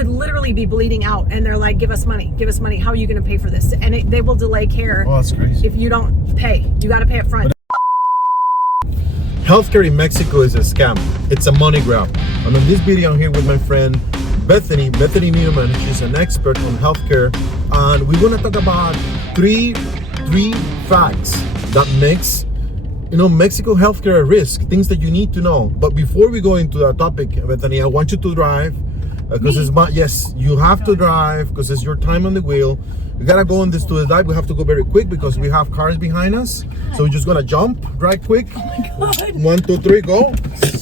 could literally be bleeding out, and they're like, give us money. How are you going to pay for this? And they will delay care. Oh, that's crazy. If you don't pay. You got to pay up front. Healthcare in Mexico is a scam. It's a money grab. And in this video, I'm here with my friend Bethany Neumann. She's an expert on healthcare, and we're going to talk about three facts that makes Mexico healthcare a risk, things that you need to know. But before we go into that topic, Bethany, I want you to drive because yes, you have to drive because it's your time on the wheel. We gotta go on this to the side. We have to go very quick because we have cars behind us. So we're just gonna jump right quick. Oh my God. 1, 2, 3, go.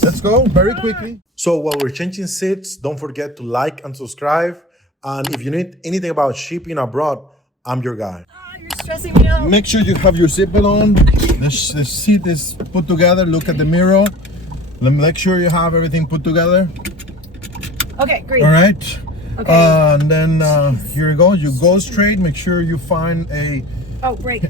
Let's go very quickly. So while we're changing seats, don't forget to like and subscribe. And if you need anything about shipping abroad, I'm your guy. You're stressing me out. Make sure you have your seatbelt on. The seat is put together. Look at the mirror. Make sure you have everything put together. Okay, great. All right. Okay. And then here you go. You go straight. Make sure you find a. Oh, break.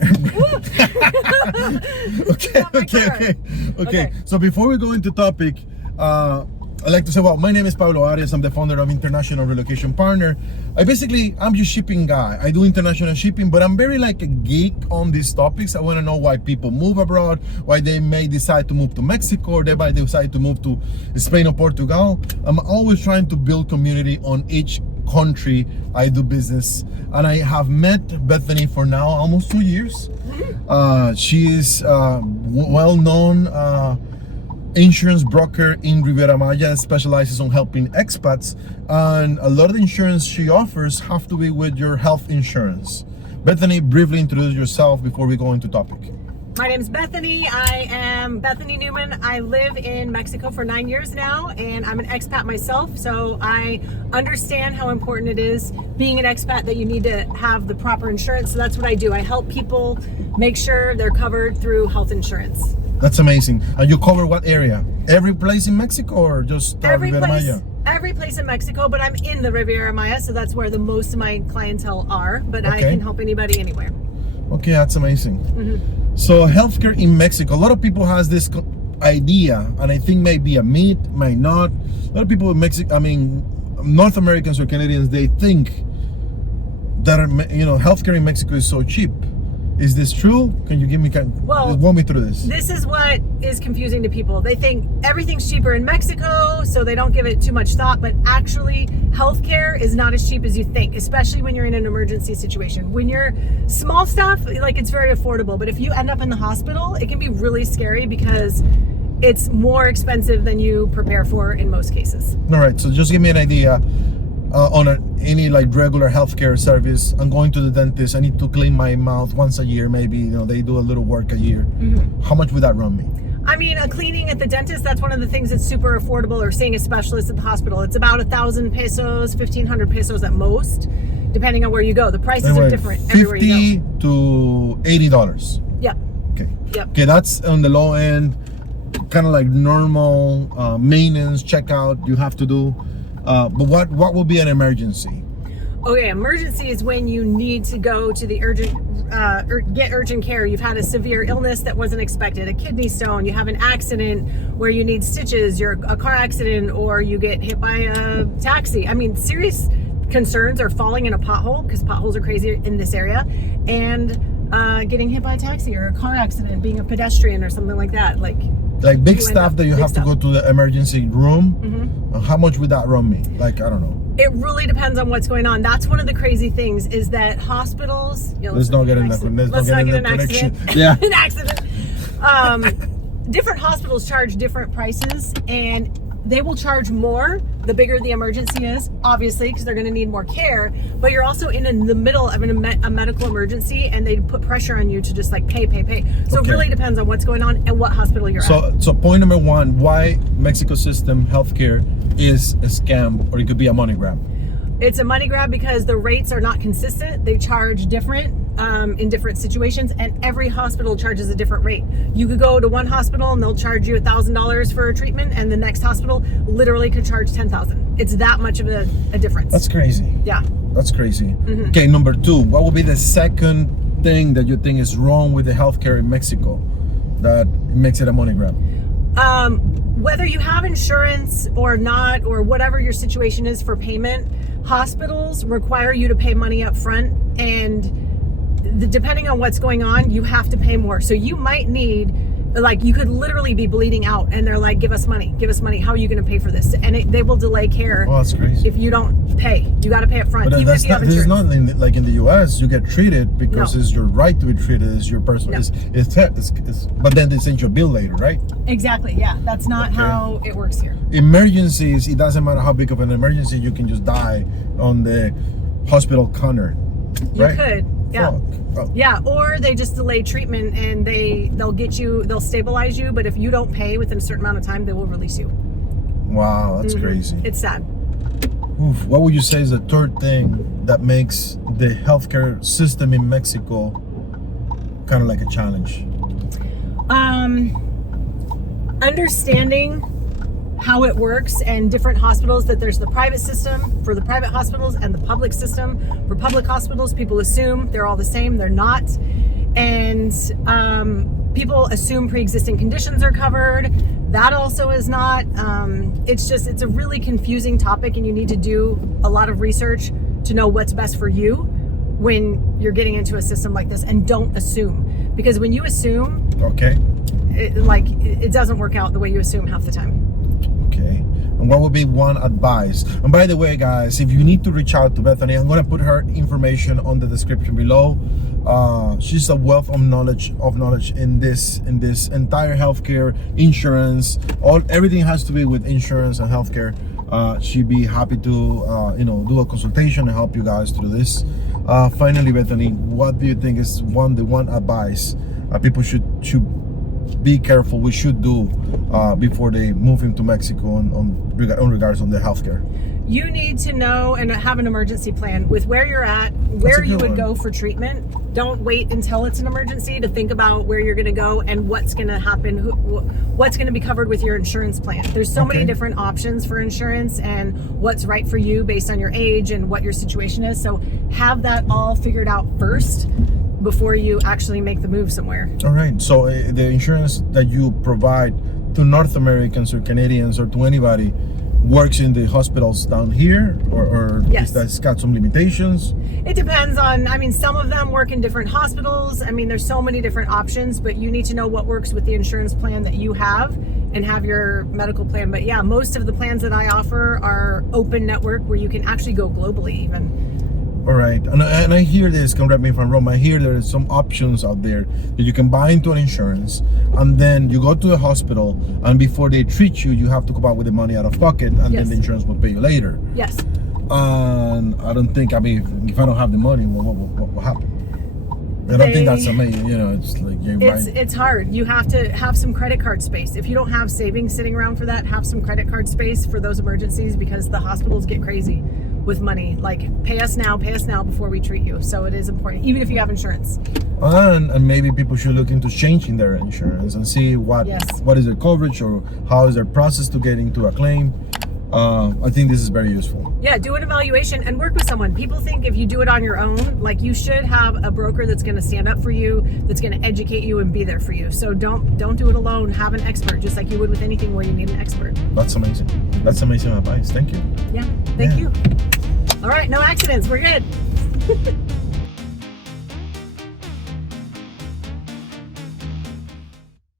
Okay. So before we go into topic, I'd like to say, my name is Pablo Arias. I'm the founder of International Relocation Partner. I'm your shipping guy. I do international shipping, but I'm very like a geek on these topics. I want to know why people move abroad, why they may decide to move to Mexico, or they might decide to move to Spain or Portugal. I'm always trying to build community on each country I do business. And I have met Bethany for now almost 2 years. She is well-known insurance broker in Riviera Maya, specializes on helping expats, and a lot of the insurance she offers have to be with your health insurance. Bethany, briefly introduce yourself before we go into topic. My name is Bethany. I am Bethany Neumann. I live in Mexico for 9 years now, and I'm an expat myself, so I understand how important it is being an expat, that you need to have the proper insurance. So that's what I do. I help people make sure they're covered through health insurance. That's amazing. And you cover what area? Every place in Mexico, or just Riviera Maya? Every place in Mexico, but I'm in the Riviera Maya, so that's where the most of my clientele are. But I can help anybody anywhere. Okay, that's amazing. So healthcare in Mexico, a lot of people has this idea, and I think maybe a myth, might not. A lot of people in Mexico, North Americans or Canadians, they think that healthcare in Mexico is so cheap. Is this true? Can you give me walk me through this? This is what is confusing to people. They think everything's cheaper in Mexico, so they don't give it too much thought, but actually healthcare is not as cheap as you think, especially when you're in an emergency situation. When you're small stuff, it's very affordable, but if you end up in the hospital, it can be really scary because it's more expensive than you prepare for in most cases. All right, so just give me an idea. On any regular healthcare service, I'm going to the dentist, I need to clean my mouth once a year, maybe they do a little work a year. How much would that run me? A cleaning at the dentist, that's one of the things that's super affordable, or seeing a specialist at the hospital. It's about 1,000 pesos, 1,500 pesos at most, depending on where you go. The prices are different everywhere you go. $50 to $80. Yeah. Okay. Yep. Okay, that's on the low end, kind of like normal maintenance checkout you have to do. But what will be an emergency? Okay, emergency is when you need to go to the get urgent care. You've had a severe illness that wasn't expected, a kidney stone, you have an accident where you need stitches, you're a car accident, or you get hit by a taxi. Serious concerns are falling in a pothole, because potholes are crazy in this area, and getting hit by a taxi or a car accident, being a pedestrian or something like that. Like big stuff that you have to go to the emergency room. How much would that run me? I don't know. It really depends on what's going on. That's one of the crazy things, is that hospitals. Let's not get in that. Let's not get in an accident. Yeah. An accident. Different hospitals charge different prices, and they will charge more the bigger the emergency is, obviously, because they're going to need more care. But you're also in the middle of a medical emergency, and they put pressure on you to just pay. So it really depends on what's going on and what hospital you're at. So point number one, why Mexico system healthcare is a scam, or it could be a money grab. It's a money grab because the rates are not consistent. They charge different in different situations, and every hospital charges a different rate. You could go to one hospital and they'll charge you $1,000 for a treatment, and the next hospital literally could charge $10,000. It's that much of a difference. That's crazy. Yeah. That's crazy. Okay, number two, what would be the second thing that you think is wrong with the healthcare in Mexico that makes it a money grab? Whether you have insurance or not, or whatever your situation is for payment, Hospitals require you to pay money up front, and depending on what's going on, you have to pay more. So you might need, like, you could literally be bleeding out and they're like, give us money. How are you going to pay for this? And they will delay care. Oh, that's crazy. If you don't pay. You got to pay up front, But even if you have this insurance. is not like in the US, you get treated because No. it's your right to be treated, it's your personal, but then they send you a bill later, right? Exactly, yeah. That's not how it works here. Emergencies, it doesn't matter how big of an emergency, you can just die on the hospital counter, right? You could, yeah. Fuck. Oh. Yeah, or they just delay treatment and they'll stabilize you, but if you don't pay within a certain amount of time, they will release you. Wow, that's crazy. It's sad. Oof, what would you say is the third thing that makes the healthcare system in Mexico kind of like a challenge? Understanding how it works and different hospitals, that there's the private system for the private hospitals and the public system for public hospitals. People assume they're all the same. They're not. And people assume pre-existing conditions are covered. That also is not. It's a really confusing topic, and you need to do a lot of research to know what's best for you when you're getting into a system like this. And don't assume, because when you assume, it doesn't work out the way you assume half the time. Okay. And what would be one advice? And by the way, guys, if you need to reach out to Bethany, I'm going to put her information on the description below. She's a wealth of knowledge in this entire healthcare, insurance, everything has to be with insurance and healthcare. She'd be happy to do a consultation and help you guys through this. Finally, Bethany, what do you think is the one advice people should be careful we should do before they move into Mexico on regards on the healthcare? You need to know and have an emergency plan with where you're at, where you would go for treatment. Don't wait until it's an emergency to think about where you're going to go and what's going to happen, what's going to be covered with your insurance plan. There's so many different options for insurance and what's right for you based on your age and what your situation is. So have that all figured out first before you actually make the move somewhere. All right. So the insurance that you provide to North Americans or Canadians or to anybody works in the hospitals down here, or yes, that's got some limitations? It depends on, some of them work in different hospitals. There's so many different options, but you need to know what works with the insurance plan that you have and have your medical plan. But yeah, most of the plans that I offer are open network where you can actually go globally even. All right, and I hear this, correct me if I'm wrong, I hear there are some options out there that you can buy into an insurance, and then you go to the hospital, and before they treat you, you have to come out with the money out of pocket, and then the insurance will pay you later. Yes. And I don't think, if I don't have the money, what will happen? I don't think that's amazing, it's like... It's hard. You have to have some credit card space. If you don't have savings sitting around for that, have some credit card space for those emergencies, because the hospitals get crazy with money. Like, pay us now before we treat you. So it is important, even if you have insurance. And maybe people should look into changing their insurance and see what is their coverage or how is their process to get into a claim. I think this is very useful. Yeah, do an evaluation and work with someone. People think if you do it on your own, like, you should have a broker that's going to stand up for you, that's going to educate you and be there for you. So don't do it alone. Have an expert, just like you would with anything where you need an expert. That's amazing. That's amazing advice. Thank you. Yeah, thank you. All right, no accidents. We're good.